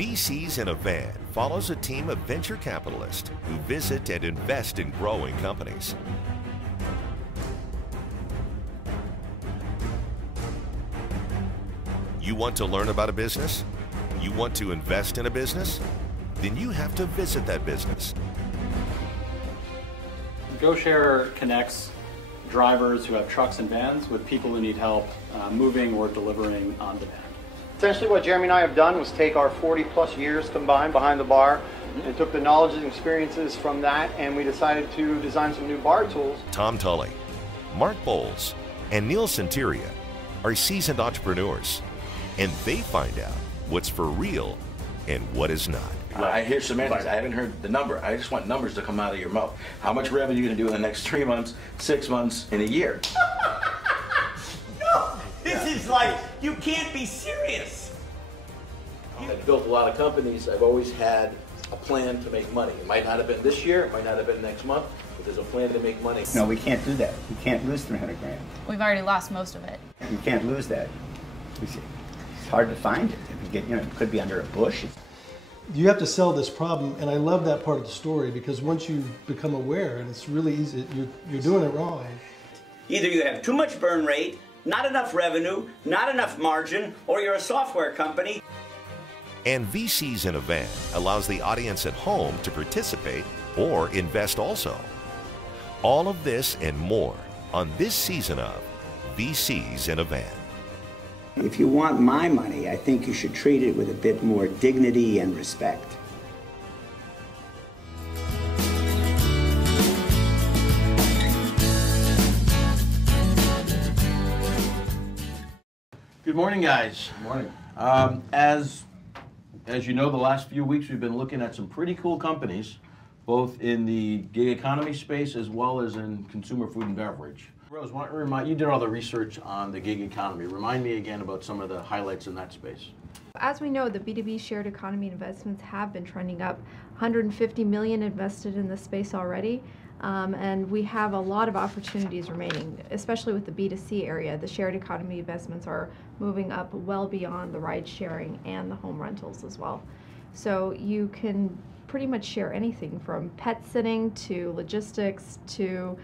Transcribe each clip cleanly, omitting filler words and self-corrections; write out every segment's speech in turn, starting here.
VCs in a Van follows a team of venture capitalists who visit and invest in growing companies. You want to learn about a business? You want to invest in a business? Then you have to visit that business. GoShare connects drivers who have trucks and vans with people who need help moving or delivering on demand. Essentially what Jeremy and I have done was take our 40+ years combined behind the bar and took the knowledge and experiences from that, and we decided to design some new bar tools. Tom Tully, Mark Bowles, and Neil Centuria are seasoned entrepreneurs, and they find out what's for real and what is not. I hear semantics. I haven't heard the number. I just want numbers to come out of your mouth. How much revenue are you going to do in the next 3 months, 6 months, and a year? No, this is like, you can't be serious. I've built a lot of companies. I've always had a plan to make money. It might not have been this year, it might not have been next month, but there's a plan to make money. No, we can't do that. We can't lose 300 grand. We've already lost most of it. You can't lose that. It's hard to find it. It could be under a bush. You have to sell this problem, and I love that part of the story because once you become aware, and it's really easy, you're doing it wrong. Either you have too much burn rate, not enough revenue, not enough margin, or you're a software company. And VCs in a Van allows the audience at home to participate or invest also. All of this and more on this season of VCs in a Van. If you want my money, I think you should treat it with a bit more dignity and respect. Good morning, guys. Good morning. As you know, the last few weeks we've been looking at some pretty cool companies, both in the gig economy space as well as in consumer food and beverage. Rose, why don't you did all the research on the gig economy. Remind me again about some of the highlights in that space. As we know, the B2B shared economy investments have been trending up. 150 million invested in this space already, and we have a lot of opportunities remaining, especially with the B2C area. The shared economy investments are moving up well beyond the ride sharing and the home rentals as well. So you can pretty much share anything from pet sitting to logistics to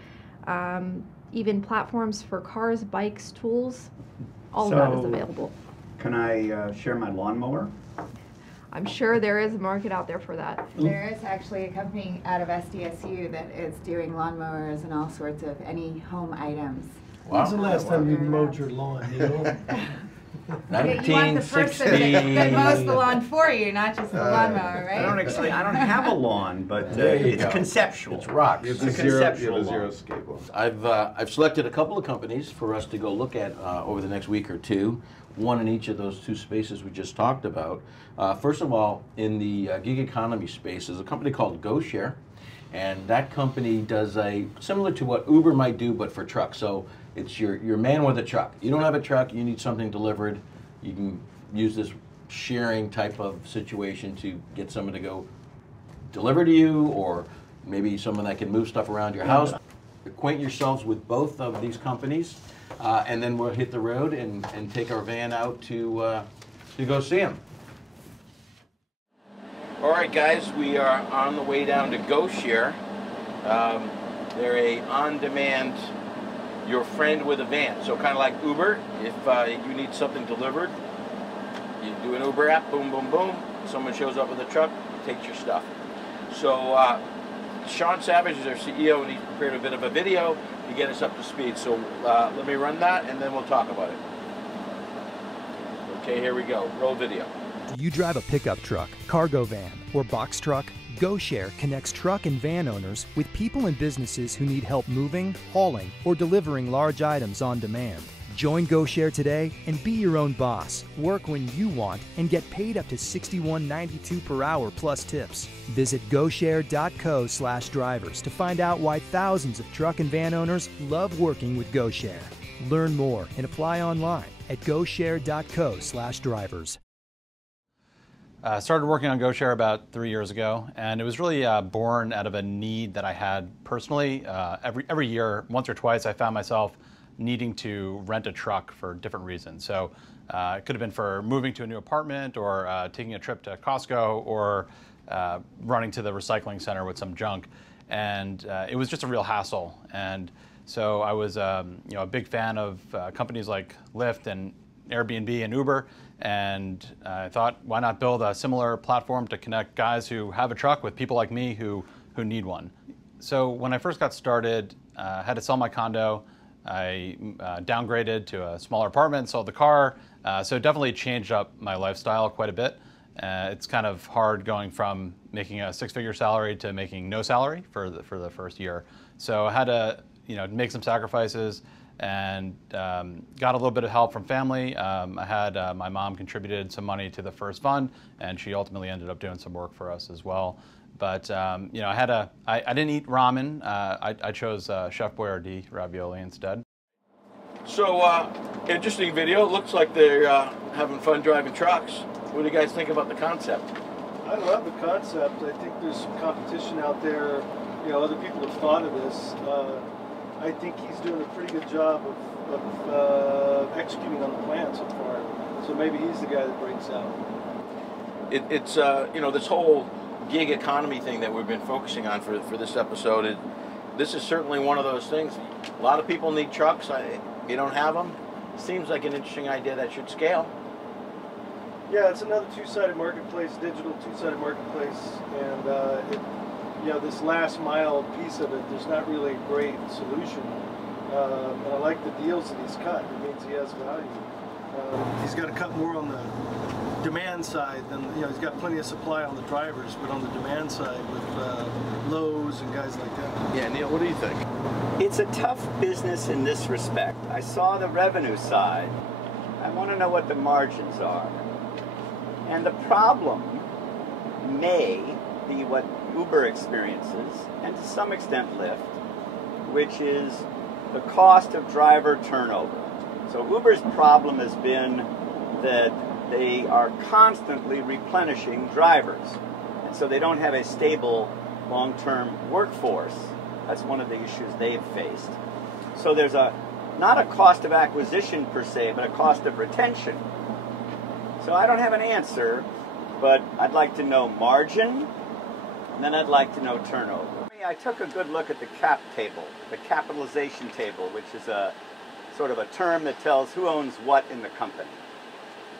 even platforms for cars, bikes, tools. All of that is available. Can I share my lawnmower? I'm sure there is a market out there for that. There is actually a company out of SDSU that is doing lawnmowers and all sorts of any home items. Wow. When's the last time you mowed your lawn, Neil? You want the person that mows the lawn for you, not just the lawnmower, right? I don't have a lawn, but it's conceptual. It's rocks. It's a conceptual zero I've selected a couple of companies for us to go look at over the next week or two, one in each of those two spaces we just talked about. First of all, in the gig economy space is a company called GoShare, and that company does similar to what Uber might do, but for trucks. So it's your man with a truck. You don't have a truck, you need something delivered. You can use this sharing type of situation to get someone to go deliver to you, or maybe someone that can move stuff around your house. Acquaint yourselves with both of these companies, and then we'll hit the road and take our van out to go see them. All right, guys, we are on the way down to GoShare. They're a on-demand, your friend with a van. So kind of like Uber, if you need something delivered, you do an Uber app, boom, boom, boom. Someone shows up with a truck, takes your stuff. So Sean Savage is our CEO, and he's prepared a bit of a video to get us up to speed. So let me run that, and then we'll talk about it. Okay, here we go. Roll video. Do you drive a pickup truck, cargo van, or box truck? GoShare connects truck and van owners with people and businesses who need help moving, hauling, or delivering large items on demand. Join GoShare today and be your own boss. Work when you want and get paid up to $61.92 per hour plus tips. Visit GoShare.co/drivers to find out why thousands of truck and van owners love working with GoShare. Learn more and apply online at GoShare.co/drivers. Started working on GoShare about 3 years ago, and it was really born out of a need that I had personally. Every year, once or twice, I found myself needing to rent a truck for different reasons. So It could have been for moving to a new apartment, or taking a trip to Costco, or running to the recycling center with some junk. And it was just a real hassle. And so I was a big fan of companies like Lyft and Airbnb and Uber, and I thought, why not build a similar platform to connect guys who have a truck with people like me who need one. So when I first got started, I had to sell my condo. I downgraded to a smaller apartment, sold the car, so it definitely changed up my lifestyle quite a bit. It's kind of hard going from making a six-figure salary to making no salary for the first year. So I had to make some sacrifices, and got a little bit of help from family. I had my mom contributed some money to the first fund, and she ultimately ended up doing some work for us as well. But I didn't eat ramen. I chose Chef Boyardee ravioli instead. So, interesting video. It looks like they're having fun driving trucks. What do you guys think about the concept? I love the concept. I think there's some competition out there. Other people have thought of this. I think he's doing a pretty good job of executing on the plan so far. So maybe he's the guy that breaks out. It's this whole gig economy thing that we've been focusing on for this episode. This is certainly one of those things. A lot of people need trucks. If you don't have them, seems like an interesting idea that should scale. Yeah, it's another two-sided marketplace, digital two-sided marketplace, and this last mile piece of it, there's not really a great solution. And I like the deals that he's cut. It means he has value. He's got to cut more on the demand side than, he's got plenty of supply on the drivers, but on the demand side with Lowe's and guys like that. Yeah, Neil, what do you think? It's a tough business in this respect. I saw the revenue side. I want to know what the margins are. And the problem may be what Uber experiences, and to some extent Lyft, which is the cost of driver turnover. So Uber's problem has been that they are constantly replenishing drivers, and so they don't have a stable long-term workforce. That's one of the issues they've faced. So there's not a cost of acquisition per se, but a cost of retention. So I don't have an answer, but I'd like to know margin, and then I'd like to know turnover. I took a good look at the cap table, the capitalization table, which is a sort of a term that tells who owns what in the company.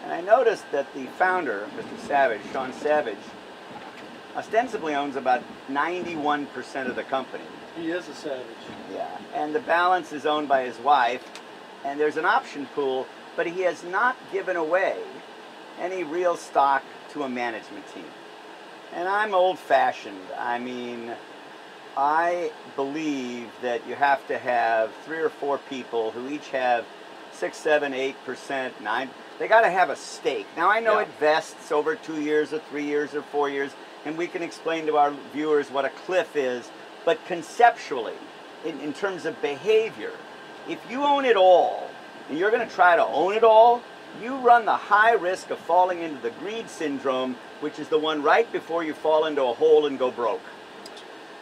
And I noticed that the founder, Mr. Savage, Sean Savage, ostensibly owns about 91% of the company. He is a savage. Yeah, and the balance is owned by his wife, and there's an option pool, but he has not given away any real stock to a management team. And I'm old-fashioned. I mean, I believe that you have to have 3 or 4 people who each have 6, 7, 8%, 9%. They got to have a stake. Now, I know it vests over 2 years or 3 years or 4 years, and we can explain to our viewers what a cliff is. But conceptually, in terms of behavior, if you own it all, and you're going to try to own it all, you run the high risk of falling into the greed syndrome, which is the one right before you fall into a hole and go broke.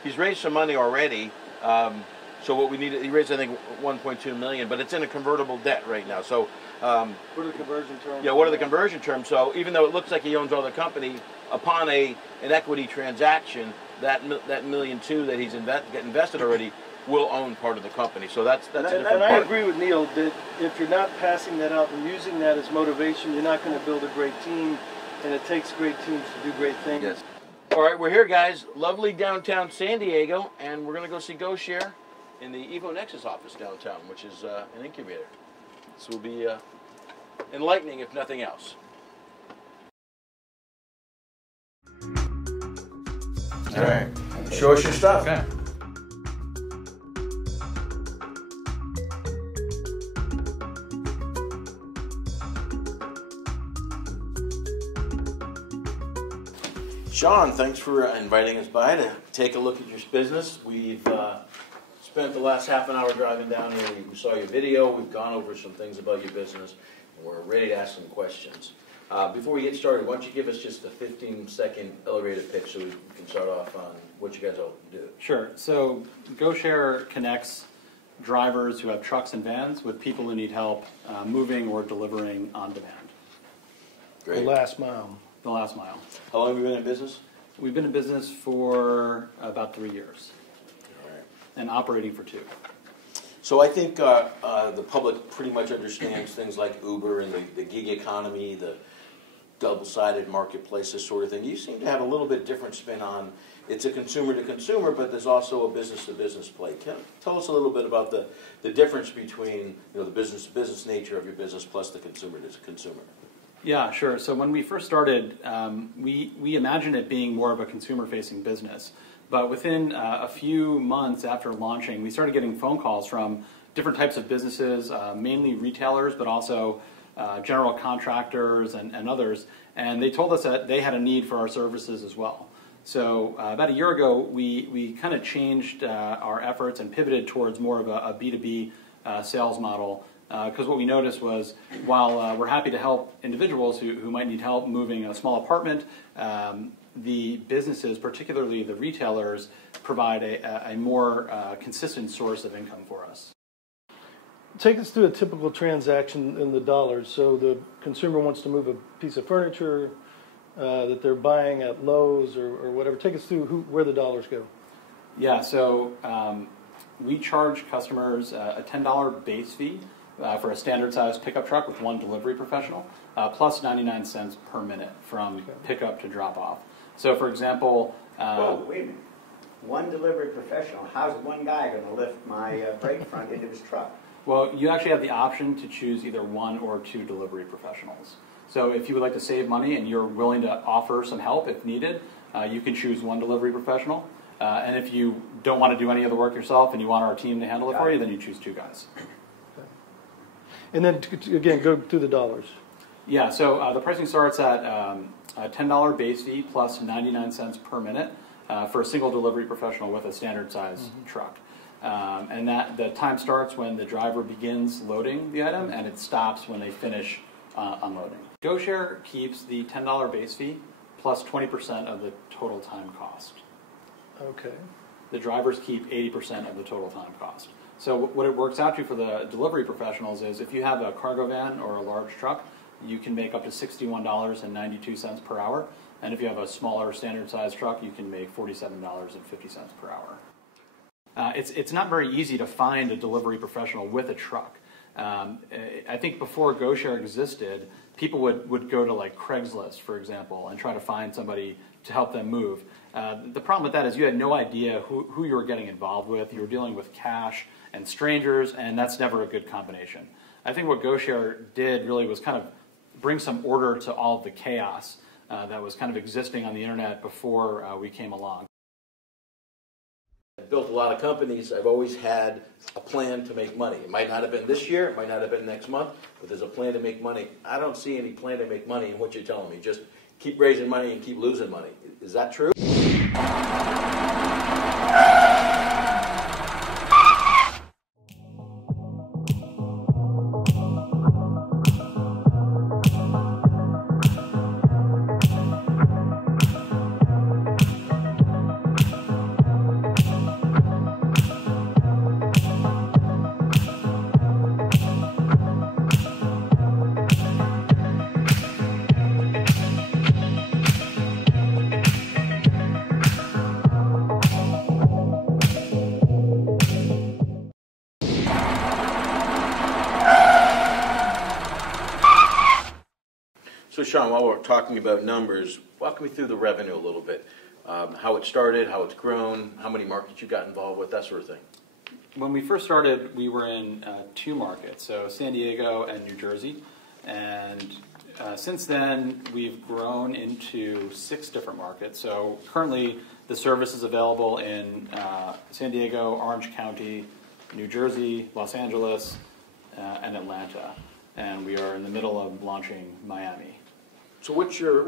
He's raised some money already. So what we need, he raised I think 1.2 million, but it's in a convertible debt right now. So what are the conversion terms? Yeah, what are the conversion terms? So even though it looks like he owns all the company, upon an equity transaction, that $1.2 million that he's invested already will own part of the company. So that's a different and I part. agree with Neil that if you're not passing that out and using that as motivation, you're not going to build a great team, and it takes great teams to do great things. Yes. All right, we're here, guys. Lovely downtown San Diego, and we're going to go see GoShare in the Evo Nexus office downtown, which is an incubator. This will be enlightening, if nothing else. All right. Show us your stuff. Okay. Sean, thanks for inviting us by to take a look at your business. We've spent the last half an hour driving down here. We saw your video. We've gone over some things about your business, and we're ready to ask some questions. Before we get started, why don't you give us just a 15-second elevator pitch so we can start off on what you guys all do. Sure. So GoShare connects drivers who have trucks and vans with people who need help moving or delivering on demand. Great. The last mile. The last mile. How long have you been in business? We've been in business for about 3 years. All right. And operating for 2. So I think the public pretty much understands things like Uber and the gig economy, the double-sided marketplace, this sort of thing. You seem to have a little bit different spin on it's a consumer-to-consumer, but there's also a business-to-business play. Tell us a little bit about the difference between the business-to-business nature of your business plus the consumer-to-consumer. Yeah, sure. So when we first started, we imagined it being more of a consumer-facing business. But within a few months after launching, we started getting phone calls from different types of businesses, mainly retailers, but also general contractors and others. And they told us that they had a need for our services as well. So about a year ago, we kind of changed our efforts and pivoted towards more of a B2B sales model. Because what we noticed was, while we're happy to help individuals who might need help moving a small apartment, the businesses, particularly the retailers, provide a more consistent source of income for us. Take us through a typical transaction in the dollars. So the consumer wants to move a piece of furniture that they're buying at Lowe's or whatever. Take us through where the dollars go. Yeah, so we charge customers a $10 base fee for a standard-sized pickup truck with 1 delivery professional, plus 99 cents per minute from pickup to drop-off. So, for example... Whoa, wait a minute. 1 delivery professional. How's one guy going to lift my brake front into his truck? Well, you actually have the option to choose either 1 or 2 delivery professionals. So if you would like to save money and you're willing to offer some help if needed, you can choose 1 delivery professional. And if you don't want to do any of the work yourself and you want our team to handle it for you, then you choose 2 guys. And then, again, go through the dollars. Yeah, so the pricing starts at a $10 base fee plus 99 cents per minute for a single delivery professional with a standard size truck. And the time starts when the driver begins loading the item, and it stops when they finish unloading. GoShare keeps the $10 base fee plus 20% of the total time cost. Okay. The drivers keep 80% of the total time cost. So what it works out to for the delivery professionals is if you have a cargo van or a large truck, you can make up to $61.92 per hour. And if you have a smaller standard size truck, you can make $47.50 per hour. It's not very easy to find a delivery professional with a truck. I think before GoShare existed, people would go to like Craigslist, for example, and try to find somebody to help them move. The problem with that is you had no idea who you were getting involved with. You were dealing with cash and strangers, and that's never a good combination. I think what GoShare did really was kind of bring some order to all of the chaos that was kind of existing on the internet before we came along. I've built a lot of companies. I've always had a plan to make money. It might not have been this year, it might not have been next month, but there's a plan to make money. I don't see any plan to make money in what you're telling me. Just keep raising money and keep losing money. Is that true? So Sean, while we're talking about numbers, walk me through the revenue a little bit. How it started, how it's grown, how many markets you got involved with, that sort of thing. When we first started, we were in 2 markets, so San Diego and New Jersey. And since then, we've grown into 6 different markets. So currently, the service is available in San Diego, Orange County, New Jersey, Los Angeles, and Atlanta. And we are in the middle of launching Miami. So what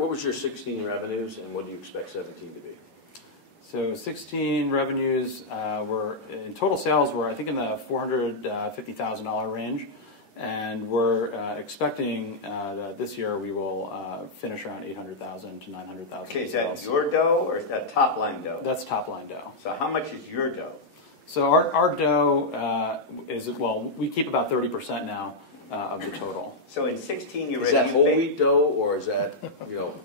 was your 16 revenues, and what do you expect 17 to be? So 16 revenues were, in total sales were, I think, in the $450,000 range. And we're expecting that this year we will finish around $800,000 to $900,000. Okay, is that your dough or is that top line dough? That's top line dough. So how much is your dough? So our dough is, well, we keep about 30% now of the total. So in 16 you Is that whole wheat dough, or is that,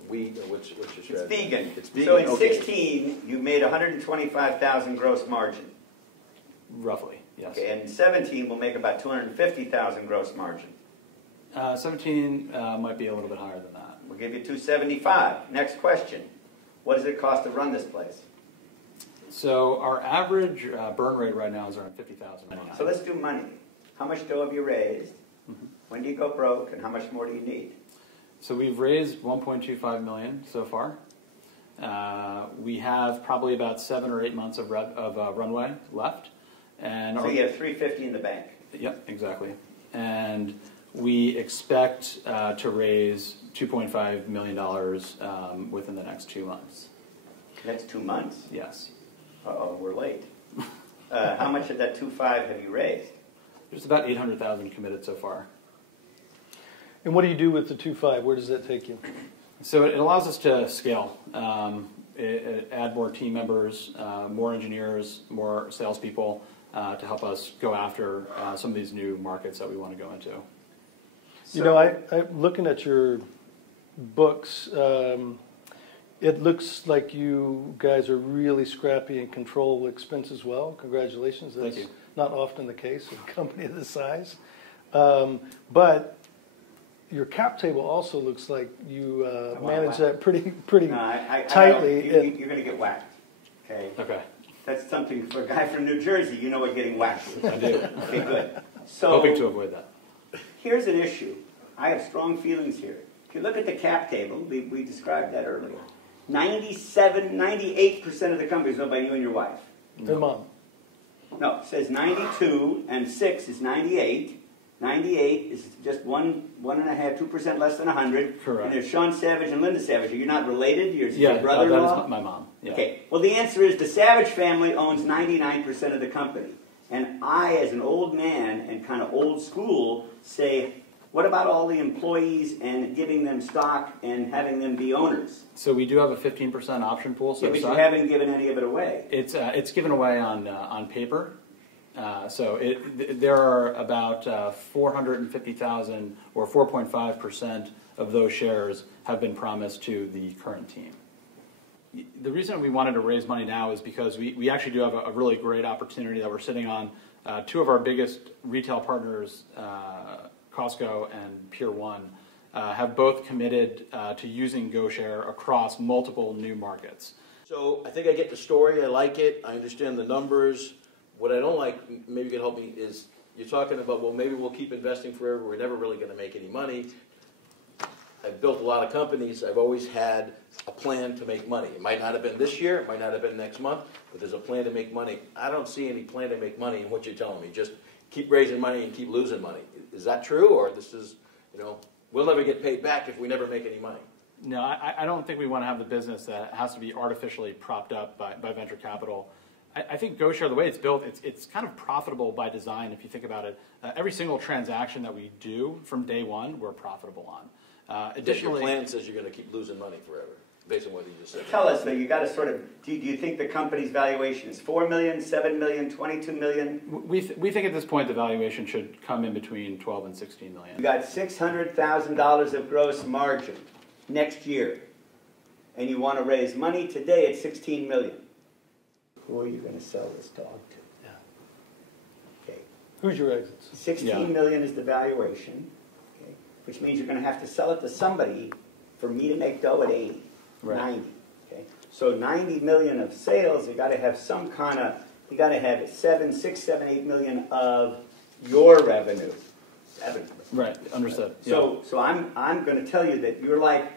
wheat, or what's your strategy? It's vegan. It's vegan. So in okay. 16 you made 125,000 gross margin. Roughly, yes. Okay, and 17 will make about 250,000 gross margin. 17 might be a little bit higher than that. We'll give you 275. Next question. What does it cost to run this place? So our average burn rate right now is around 50,000. So let's do money. How much dough have you raised? When do you go broke, and how much more do you need? So we've raised 1.25 million so far. We have probably about 7 or 8 months of runway left. And so you have 350 in the bank. Yep, exactly. And we expect to raise $2.5 million within the next 2 months. Next 2 months? Yes. Uh-oh, we're late. How much of that 2.5 have you raised? There's about 800,000 committed so far. And what do you do with the 2.5? Where does that take you? So it allows us to scale, add more team members, more engineers, more salespeople to help us go after some of these new markets that we want to go into. So, I'm looking at your books. It looks like you guys are really scrappy and control expenses well. Congratulations. That's Thank you. Not often the case in a company of this size. But your cap table also looks like you manage that pretty tightly. You're going to get whacked. Okay. Okay. That's something for a guy from New Jersey. You know what getting whacked is. I do. Okay, good. So hoping to avoid that. Here's an issue. I have strong feelings here. If you look at the cap table, we described that earlier. 98% of the companies owned by you and your wife. Your mom. No, it says 92 and 6 is 98. 98 is just 1.5%, 2% less than 100. Correct. And there's Sean Savage and Linda Savage. Are you not related? Your brother-in-law? That is my mom. Yeah. Okay. Well, the answer is the Savage family owns 99% of the company. And I, as an old man and kind of old school, say, what about all the employees and giving them stock and having them be owners? So we do have a 15% option pool. So but you haven't given any of it away. It's given away on paper. So there are about 450,000 or 4.5% of those shares have been promised to the current team. The reason we wanted to raise money now is because we actually do have a really great opportunity that we're sitting on. Two of our biggest retail partners, Costco and Pier 1, have both committed to using GoShare across multiple new markets. So I think I get the story. I like it. I understand the numbers. What I don't like, maybe you can help me, is you're talking about, well, maybe we'll keep investing forever. We're never really going to make any money. I've built a lot of companies. I've always had a plan to make money. It might not have been this year. It might not have been next month. But there's a plan to make money. I don't see any plan to make money in what you're telling me. Just keep raising money and keep losing money. Is that true? Or this is, we'll never get paid back if we never make any money? No, I don't think we want to have the business that has to be artificially propped up by venture capital. I think GoShare, the way it's built, it's kind of profitable by design if you think about it. Every single transaction that we do from day one, we're profitable on. Additionally, your plan says you're going to keep losing money forever, based on what you just said. Tell us, though, you got to sort of, do you think the company's valuation is 4 million, 7 million, 22 million? We think at this point the valuation should come in between 12 and 16 million. You got $600,000 of gross margin next year, and you want to raise money today at 16 million. Who are you going to sell this dog to? Yeah. Okay. Who's your exits? 16 million is the valuation, okay, which means you're going to have to sell it to somebody for me to make dough at 80, right. 90. Okay. So 90 million of sales, you got to have some kind of, you got to have 6, 7, 8 million of your revenue. Right, understood. So I'm going to tell you that you're like,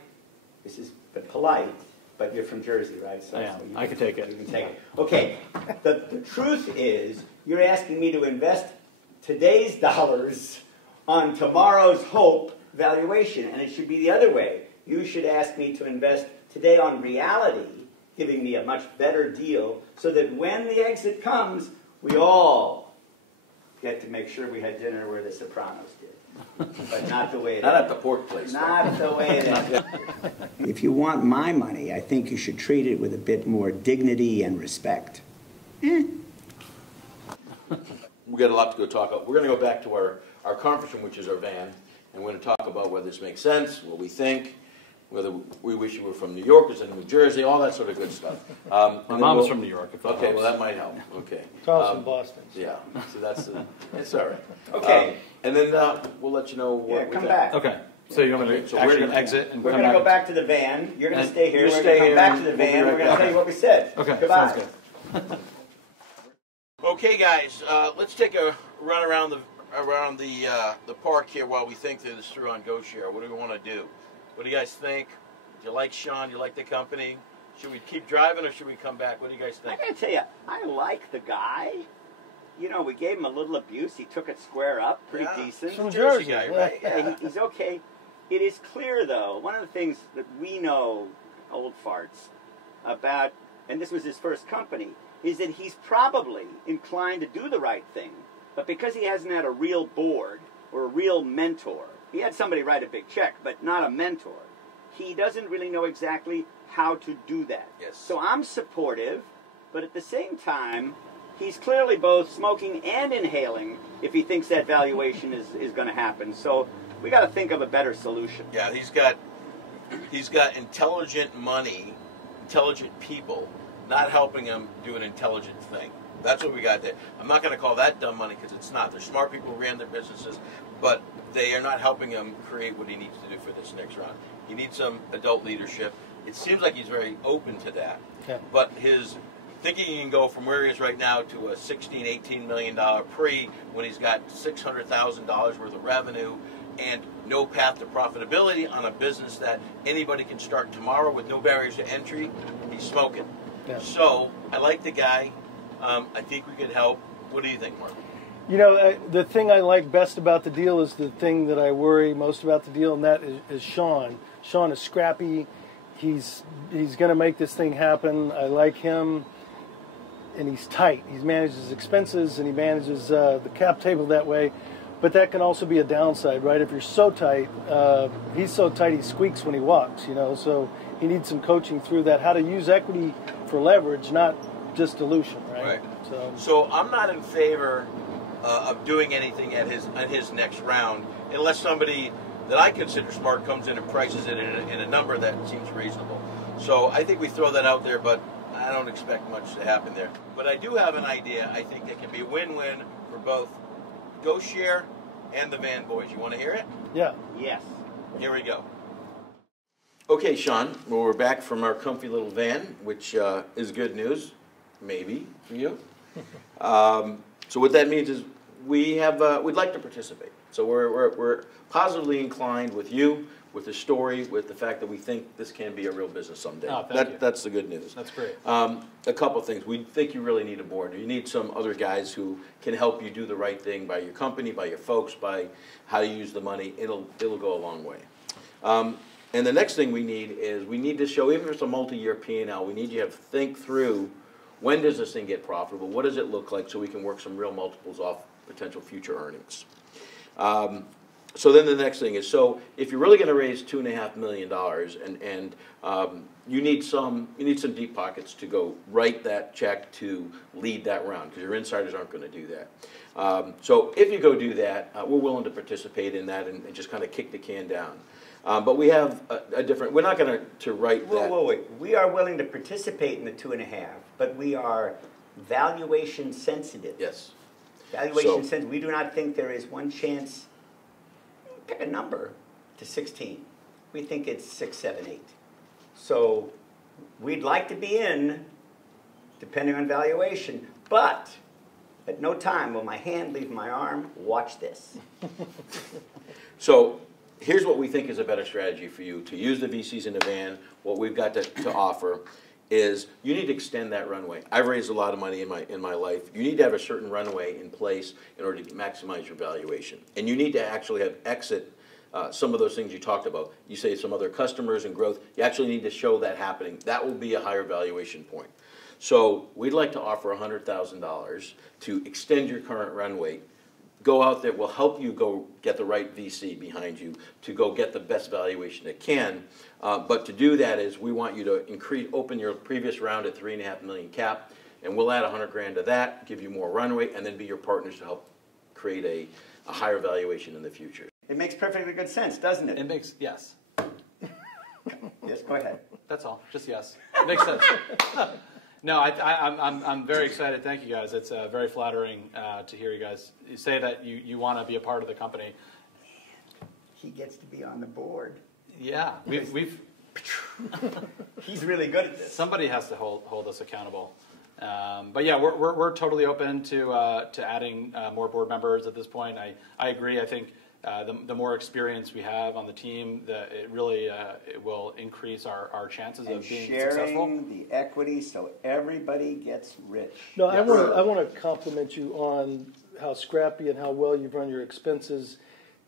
this is polite, but you're from Jersey, right? So, I can take it. You can take it. Okay. The truth is, you're asking me to invest today's dollars on tomorrow's hope valuation, and it should be the other way. You should ask me to invest today on reality, giving me a much better deal, so that when the exit comes, we all get to make sure we had dinner where the Sopranos did. But not the way it Not at the pork place. Not the way it is. If you want my money, I think you should treat it with a bit more dignity and respect. we got a lot to go talk about. We're going to go back to our conference room, which is our van, and we're going to talk about whether this makes sense, what we think, whether we wish you were from New York or New Jersey, all that sort of good stuff. My mom's from New York. Okay, well that might help. Okay. Tom's from Boston. Yeah, so that's it's all right. Okay. And then we'll let you know what we come think. back. Okay. So you're going to So actually we're gonna- exit and We're come going to back. go back to the van. You're going to And stay here. you We're stay going to here come back and to the we'll be van. right We're going to back. tell you what we said. Okay, Goodbye. sounds good. Okay, guys, let's take a run around the park here while we think this through on GoShare. What do we want to do? What do you guys think? Do you like Sean? Do you like the company? Should we keep driving or should we come back? What do you guys think? I got to tell you, I like the guy. You know, we gave him a little abuse. He took it square up, pretty decent. From Jersey, guy, yeah. right? Yeah, he's okay. It is clear, though, one of the things that we know, old farts, about, and this was his first company, is that he's probably inclined to do the right thing, but because he hasn't had a real board or a real mentor, he had somebody write a big check, but not a mentor, he doesn't really know exactly how to do that. Yes. So I'm supportive, but at the same time, he's clearly both smoking and inhaling if he thinks that valuation is going to happen. So we got to think of a better solution. Yeah, he's got intelligent money, intelligent people, not helping him do an intelligent thing. That's what we got there. I'm not going to call that dumb money because it's not. They're smart people who ran their businesses, but they are not helping him create what he needs to do for this next round. He needs some adult leadership. It seems like he's very open to that. Okay. But his thinking he can go from where he is right now to a $16, $18 million pre when he's got $600,000 worth of revenue and no path to profitability on a business that anybody can start tomorrow with no barriers to entry, he's smoking. Yeah. So I like the guy. I think we could help. What do you think, Mark? You know, the thing I like best about the deal is the thing that I worry most about the deal, and that is Sean. Sean is scrappy. He's going to make this thing happen. I like him, and he's tight. He manages his expenses, and he manages the cap table that way. But that can also be a downside, right? If you're so tight, he's so tight he squeaks when he walks, you know. So he needs some coaching through that, how to use equity for leverage, not just dilution, right? So I'm not in favor of doing anything at his next round unless somebody that I consider smart comes in and prices it in a number that seems reasonable. So I think we throw that out there, but I don't expect much to happen there. But I do have an idea. I think it can be a win-win for both GoShare and the Van Boys. You want to hear it? Yeah. Yes. Here we go. Okay, Sean. Well, we're back from our comfy little van, which is good news, maybe for you. So what that means is we'd like to participate. So we're positively inclined with you, with the story, with the fact that we think this can be a real business someday. Oh, thank you. That's the good news. That's great. A couple things. We think you really need a board. You need some other guys who can help you do the right thing by your company, by your folks, by how you use the money. It'll go a long way. And the next thing we need is we need to show, even if it's a multi-year P&L, we need you to think through when does this thing get profitable, what does it look like, so we can work some real multiples off potential future earnings. So then the next thing is, so if you're really going to raise $2.5 million and you need some deep pockets to go write that check to lead that round, because your insiders aren't going to do that. So if you go do that, we're willing to participate in that and just kind of kick the can down. But we have a different, we're not going to write that. Whoa, wait. We are willing to participate in the 2.5, but we are valuation sensitive. Yes. Valuation sensitive. We do not think there is one chance, pick a number, to 16. We think it's 6, 7, 8. So we'd like to be in, depending on valuation, but at no time will my hand leave my arm. Watch this. So here's what we think is a better strategy for you to use the VCs in the van. What we've got to offer is you need to extend that runway. I've raised a lot of money in my life. You need to have a certain runway in place in order to maximize your valuation, and you need to actually have exit some of those things you talked about. You say some other customers and growth. You actually need to show that happening. That will be a higher valuation point. So we'd like to offer $100,000 to extend your current runway. Go out there, we'll help you go get the right VC behind you to go get the best valuation it can. But to do that is we want you to open your previous round at $3.5 million cap and we'll add 100 grand to that, give you more runway, and then be your partners to help create a higher valuation in the future. It makes perfectly good sense, doesn't it? It makes, yes. Yes, go ahead. That's all. Just yes. It makes sense. No, I'm very excited. Thank you guys. It's very flattering to hear you guys say that you want to be a part of the company. He gets to be on the board. Yeah, we've He's really good at this. Somebody has to hold us accountable. But yeah, we're totally open to adding more board members at this point. I agree. I think the more experience we have on the team, it really it will increase our chances of being successful. Sharing the equity so everybody gets rich. No, I want to compliment you on how scrappy and how well you've run your expenses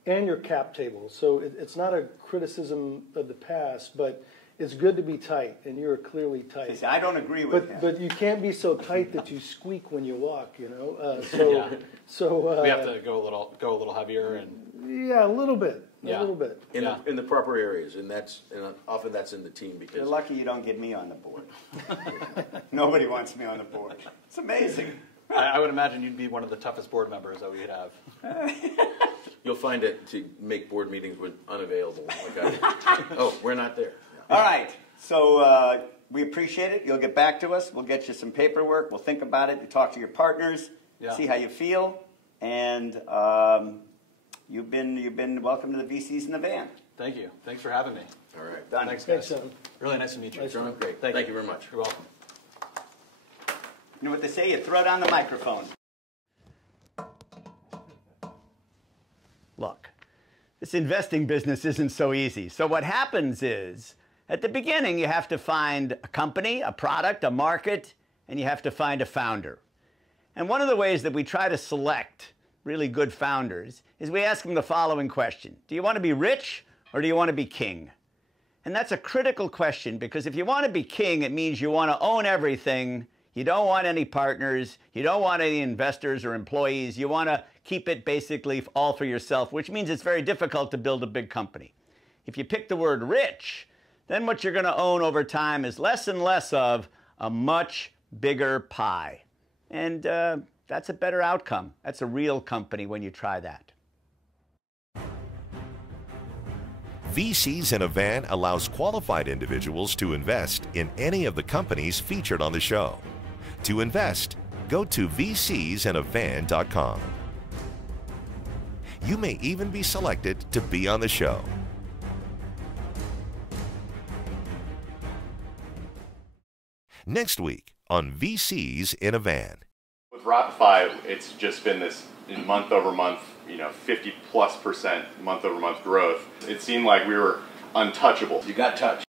and your cap table. So it's not a criticism of the past, but it's good to be tight, and you're clearly tight. I don't agree with that. But you can't be so tight that you squeak when you walk, you know. We have to go a little heavier, and yeah, a little bit, yeah. a little bit. In the proper areas, and often that's in the team because You're lucky you don't get me on the board. Nobody wants me on the board. It's amazing. I would imagine you'd be one of the toughest board members that we'd have. you'll find it to make board meetings with unavailable. Like oh, we're not there. All right. So we appreciate it. You'll get back to us. We'll get you some paperwork. We'll think about it. You talk to your partners. Yeah. See how you feel. And you've been welcome to the VCs in the Van. Thank you. Thanks for having me. All right. Done. Thanks, guys. Thanks, Sean. Really nice to meet you. Nice John, great. Thank you very much. You're welcome. You know what they say? You throw down the microphone. Look, this investing business isn't so easy. So what happens is, at the beginning, you have to find a company, a product, a market, and you have to find a founder. And one of the ways that we try to select really good founders is we ask them the following question. Do you want to be rich or do you want to be king? And that's a critical question because if you want to be king, it means you want to own everything. You don't want any partners. You don't want any investors or employees. You want to keep it basically all for yourself, which means it's very difficult to build a big company. If you pick the word rich, then what you're going to own over time is less and less of a much bigger pie. And that's a better outcome. That's a real company when you try that. VCs in a Van allows qualified individuals to invest in any of the companies featured on the show. To invest, go to vcsinAvan.com. You may even be selected to be on the show. Next week on VCs in a Van. With Rapify, it's just been this month over month, 50+% month over month growth. It seemed like we were untouchable. You got touched.